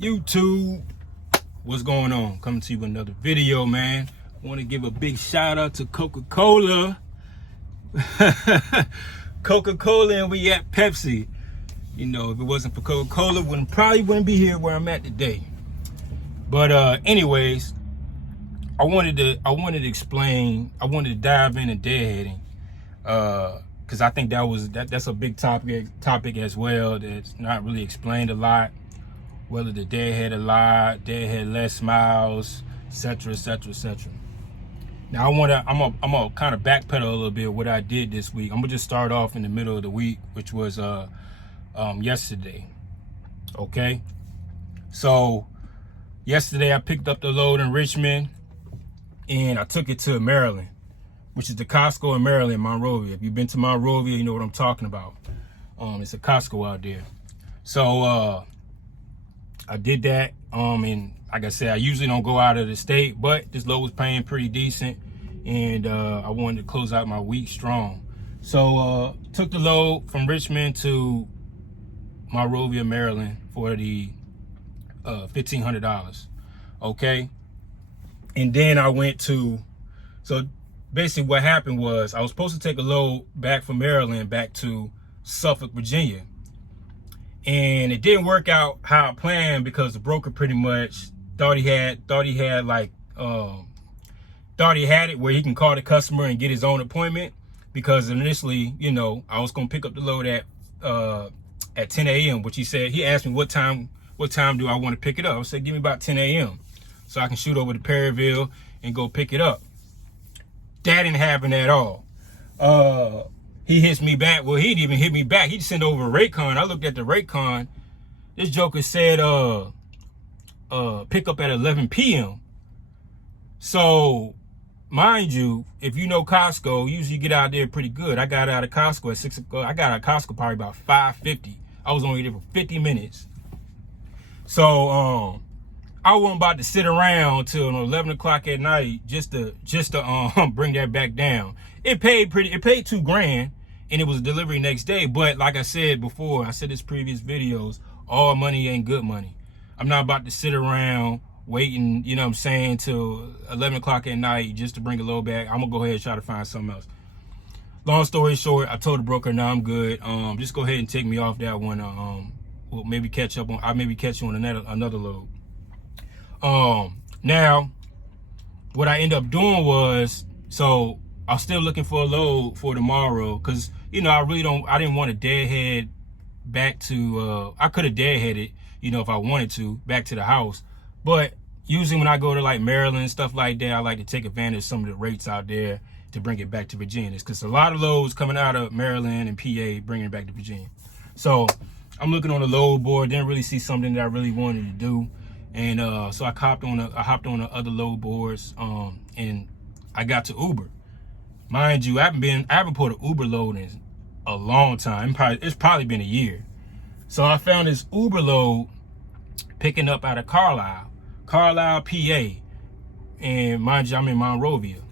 YouTube, what's going on? Coming to you with another video, man. I want to give a big shout out to Coca-Cola. Coca-Cola, and we at Pepsi. You know, if it wasn't for Coca-Cola, probably wouldn't be here where I'm at today. But anyways, I wanted to explain. I wanted to dive into deadheading, because I think that's a big topic as well. That's not really explained a lot. Whether the deadhead a lot, deadhead less miles, etc., etc., etc. Now I'm gonna kind of backpedal a little bit what I did this week. I'm gonna just start off in the middle of the week, which was yesterday. Okay, so yesterday I picked up the load in Richmond and I took it to Maryland, which is the Costco in Maryland, Monrovia. If you've been to Monrovia, you know what I'm talking about. It's a Costco out there. So I did that, and like I said, I usually don't go out of the state, but this load was paying pretty decent, and I wanted to close out my week strong. So took the load from Richmond to Monrovia, Maryland for the $1,500. Okay, and then I went to, so basically what happened was I was supposed to take a load back from Maryland back to Suffolk, Virginia. And it didn't work out how I planned because the broker pretty much thought he had it where he can call the customer and get his own appointment. Because initially, you know, I was gonna pick up the load at 10 a.m. which he asked me what time do I want to pick it up. I said, give me about 10 a.m. so I can shoot over to Perryville and go pick it up. That didn't happen at all. He hits me back. Well, he didn't even hit me back. He sent over a rate con. I looked at the rate con. This joker said, pick up at 11 p.m. So, mind you, if you know Costco, usually you get out there pretty good. I got out of Costco at 6 o'clock. I got out of Costco probably about 5:50. I was only there for 50 minutes. So, I wasn't about to sit around till 11 o'clock at night just to bring that back down. It paid $2,000. And it was a delivery next day. But like I said before, I said this previous videos, all money ain't good money. I'm not about to sit around waiting, you know what I'm saying, till 11 o'clock at night just to bring a load back. I'm gonna go ahead and try to find something else. Long story short, I told the broker, no, I'm good. Just go ahead and take me off that one. We'll maybe catch up on, I'll maybe catch you on another load. Now, what I ended up doing was, so I was still looking for a load for tomorrow, because you know, I didn't want to deadhead back to, I could have deadheaded, you know, if I wanted to, back to the house. But usually when I go to like Maryland and stuff like that, I like to take advantage of some of the rates out there to bring it back to Virginia. Because a lot of loads coming out of Maryland and PA, bringing it back to Virginia. So I'm looking on the load board, didn't really see something that I really wanted to do. And so I hopped on the other load boards, and I got to Uber. Mind you, I haven't put an Uber load in a long time. It's probably been a year. So I found this Uber load picking up out of Carlisle, PA. And mind you, I'm in Monrovia.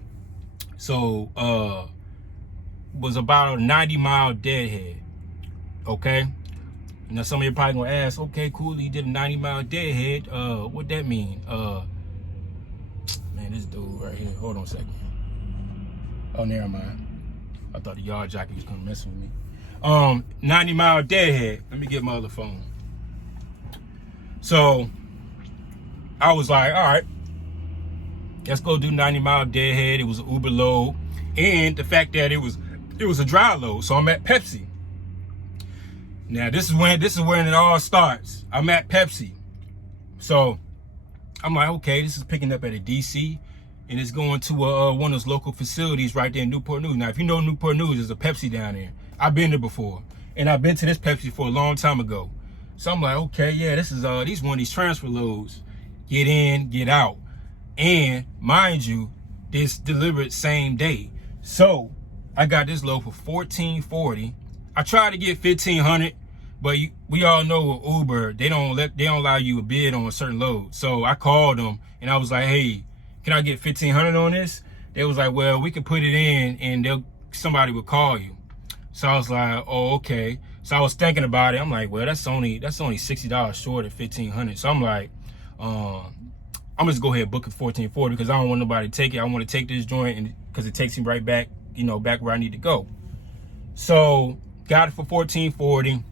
So was about a 90-mile deadhead. Okay. Now some of you probably gonna ask, okay, Cooley, you did a 90-mile deadhead. What that mean? Man, this dude right here. Hold on a second. Oh, never mind. I thought the yard jockey was gonna mess with me. 90-mile deadhead. Let me get my other phone. So I was like, all right, let's go do 90-mile deadhead. It was an Uber load, and the fact that it was a dry load. So I'm at Pepsi. Now this is when it all starts. I'm at Pepsi. So I'm like, okay, this is picking up at a DC. And it's going to one of those local facilities right there in Newport News. Now, if you know Newport News, there's a Pepsi down there. I've been there before. And I've been to this Pepsi for a long time ago. So I'm like, okay, yeah, this is one of these transfer loads. Get in, get out. And mind you, this delivered same day. So I got this load for $1,440. I tried to get $1,500, but we all know with Uber, they don't allow you a bid on a certain load. So I called them and I was like, hey, can I get $1,500 on this? They was like, well, we can put it in and somebody will call you. So I was like, oh, okay. So I was thinking about it. I'm like, well, that's only $60 short of $1,500. So I'm like, I'm just go ahead and book it $1,440 because I don't want nobody to take it. I want to take this joint and because it takes me right back, you know, back where I need to go. So got it for $1,440.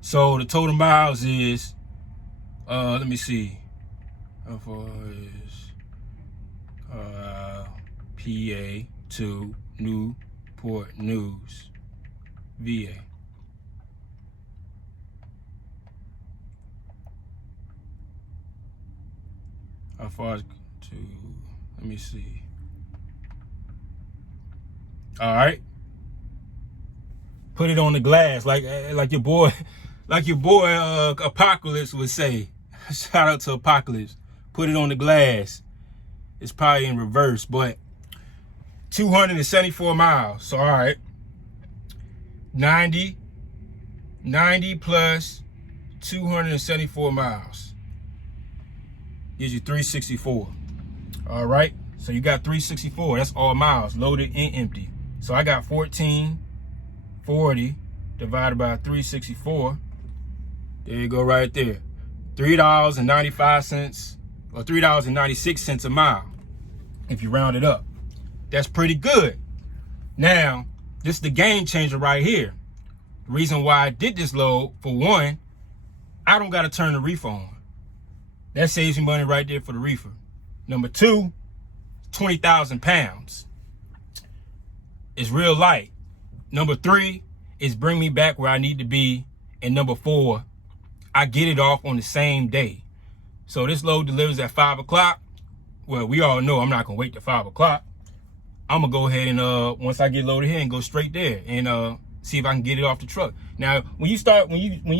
So the total miles is, let me see, how far is PA to Newport News, VA. How far is to, let me see. All right. Put it on the glass, like your boy, Apocalypse would say. Shout out to Apocalypse. Put it on the glass. It's probably in reverse, but 274 miles. So all right, 90 plus 274 miles gives you 364. All right, so you got 364. That's all miles loaded and empty. So I got 1,440 divided by 364. There you go, right there. $3.95 or $3.96 a mile if you round it up. That's pretty good. Now, this is the game changer right here. The reason why I did this load, for one, I don't got to turn the reefer on. That saves me money right there for the reefer. Number two, 20,000 pounds. It's real light. Number three is bring me back where I need to be. And number four, I get it off on the same day. So this load delivers at 5 o'clock. Well, we all know I'm not going to wait till 5 o'clock. I'm going to go ahead and, once I get loaded here and go straight there and see if I can get it off the truck. Now, when you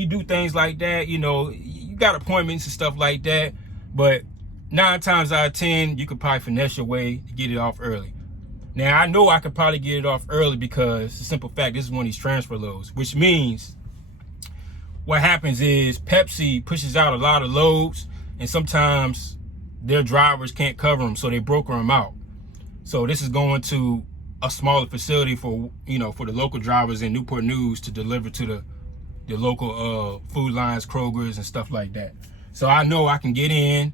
do things like that, you know, you got appointments and stuff like that. But 9 times out of 10, you could probably finesse your way to get it off early. Now, I know I could probably get it off early because the simple fact, this is one of these transfer loads, which means what happens is Pepsi pushes out a lot of loads and sometimes their drivers can't cover them, so they broker them out. So this is going to a smaller facility for, you know, for the local drivers in Newport News to deliver to the local Food Lions, Kroger's and stuff like that. So I know I can get in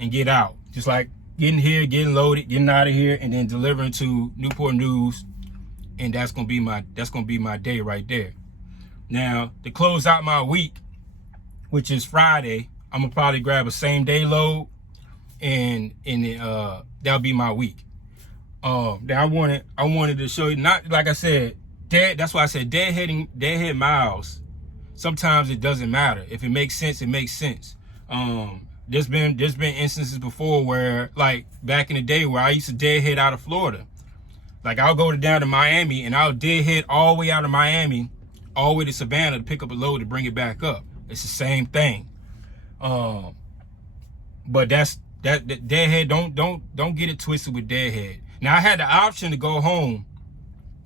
and get out, just like getting here, getting loaded, getting out of here, and then delivering to Newport News, and that's gonna be my day right there. Now, to close out my week, which is Friday, I'm gonna probably grab a same day load, and that'll be my week. Now I wanted to show you, not like I said, that's why I said deadhead miles. Sometimes it doesn't matter. If it makes sense, it makes sense. There's been instances before where, like back in the day, where I used to deadhead out of Florida. Like I'll go down to Miami and I'll deadhead all the way out of Miami, all the way to Savannah to pick up a load to bring it back up. It's the same thing. But that deadhead, don't get it twisted with deadhead. Now I had the option to go home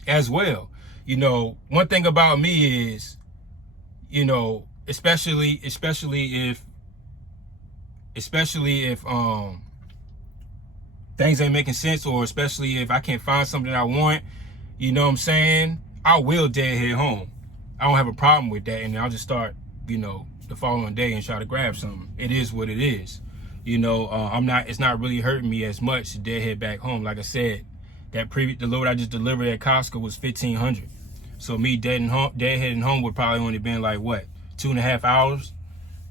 as well. You know, one thing about me is, you know, especially if things ain't making sense, or especially if I can't find something I want, you know what I'm saying, I will deadhead home. I don't have a problem with that, and I'll just start, you know, the following day and try to grab something. It is what it is. You know, it's not really hurting me as much to deadhead back home. Like I said, the load I just delivered at Costco was $1,500. So me deadheading home would probably only been like what, 2.5 hours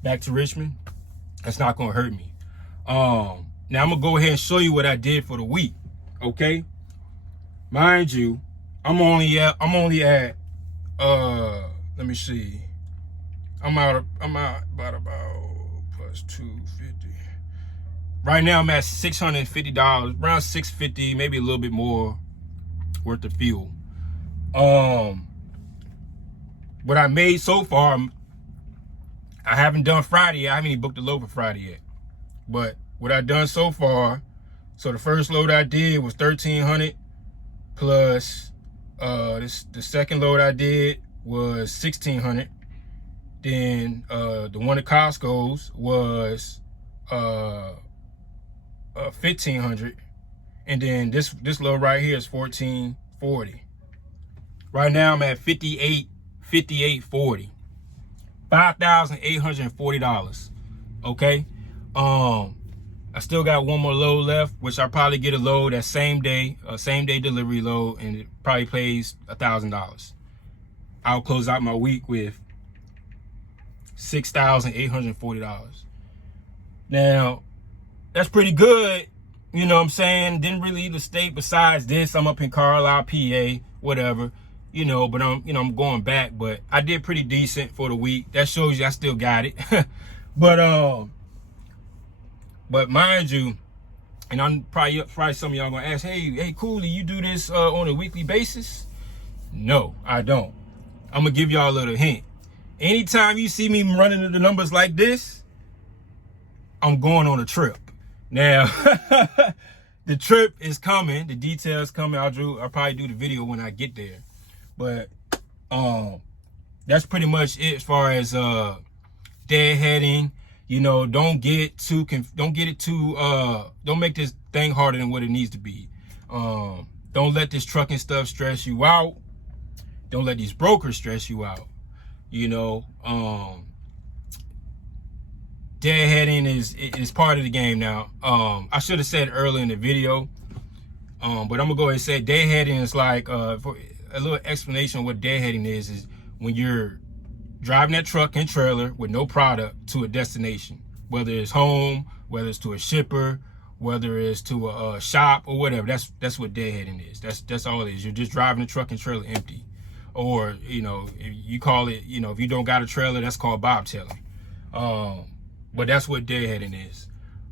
back to Richmond. That's not gonna hurt me. Now I'm gonna go ahead and show you what I did for the week. Okay, mind you, I'm only at let me see, I'm out about plus 250. Right now I'm at $650, around $650, maybe a little bit more worth of fuel. What I made so far, I haven't done Friday yet. I haven't even booked the load for Friday yet. But what I've done so far, so the first load I did was $1,300 plus the second load I did was $1,600. Then the one at Costco's was $1,500, and then this load right here is $1,440. Right now I'm at $5,850. $58.40. $5,840. Okay. I still got one more load left, which I'll probably get a load that same day delivery load, and it probably pays $1,000. I'll close out my week with $6,840. Now, that's pretty good. You know what I'm saying? Didn't really leave the state. Besides this, I'm up in Carlisle, PA, whatever. You know, but I'm going back. But I did pretty decent for the week. That shows you I still got it. But mind you, and I'm probably some of y'all gonna ask, hey, Cooley, you do this on a weekly basis? No, I don't. I'm gonna give y'all a little hint. Anytime you see me running the numbers like this, I'm going on a trip. Now, the trip is coming. The details coming. I'll probably do the video when I get there. But that's pretty much it as far as deadheading. You know, don't make this thing harder than what it needs to be. Don't let this trucking stuff stress you out. Don't let these brokers stress you out. You know, deadheading is part of the game now. I should have said earlier in the video, but I'm gonna go ahead and say deadheading is like, for a little explanation of what deadheading is when you're driving that truck and trailer with no product to a destination, whether it's home, whether it's to a shipper, whether it's to a shop or whatever. That's what deadheading is. That's all it is. You're just driving the truck and trailer empty. Or, you know, if you call it, you know, if you don't got a trailer, that's called bobtailing. But that's what deadheading is.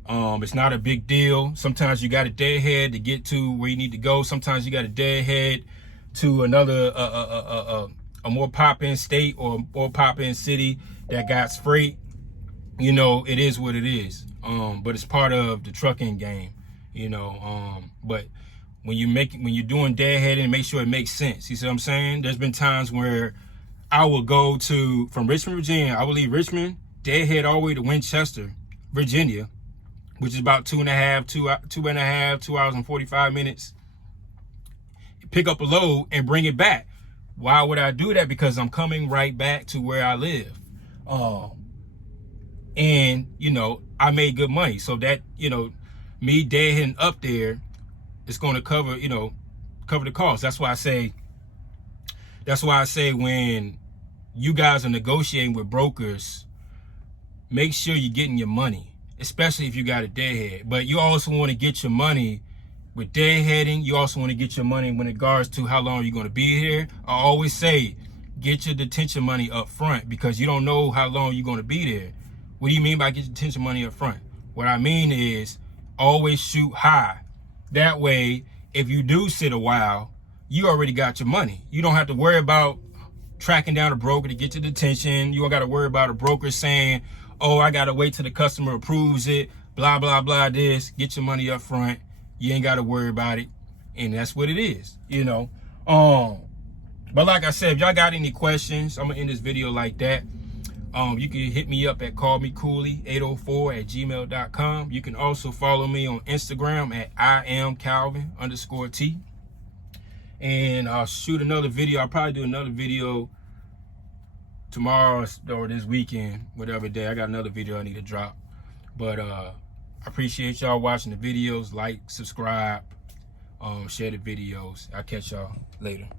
It's not a big deal. Sometimes you got a deadhead to get to where you need to go. Sometimes you got a deadhead to another a more pop-in state or more pop-in city that got freight. You know, it is what it is. But it's part of the trucking game, you know. But when you're doing deadheading, make sure it makes sense. You see what I'm saying? There's been times where I will go from Richmond, Virginia. I will leave Richmond, deadhead all the way to Winchester, Virginia, which is about 2 hours and 45 minutes. Pick up a load and bring it back. Why would I do that? Because I'm coming right back to where I live. And, you know, I made good money. So that, you know, me deadheading up there, it's going to cover the cost. That's why I say when you guys are negotiating with brokers, make sure you're getting your money, especially if you got a deadhead. But you also want to get your money with deadheading. You also want to get your money when it regards to how long you're going to be here. I always say, get your detention money up front, because you don't know how long you're going to be there. What do you mean by get your detention money up front? What I mean is always shoot high. That way, if you do sit a while, you already got your money. You don't have to worry about tracking down a broker to get your detention. You don't got to worry about a broker saying, oh, I got to wait till the customer approves it, blah, blah, blah, this. Get your money up front. You ain't got to worry about it. And that's what it is, you know. But like I said, if y'all got any questions, I'm going to end this video like that. You can hit me up at callmecooley804@gmail.com. You can also follow me on Instagram at IamCalvin_T. And I'll shoot another video. I'll probably do another video tomorrow or this weekend, whatever day. I got another video I need to drop. But I appreciate y'all watching the videos. Like, subscribe, share the videos. I'll catch y'all later.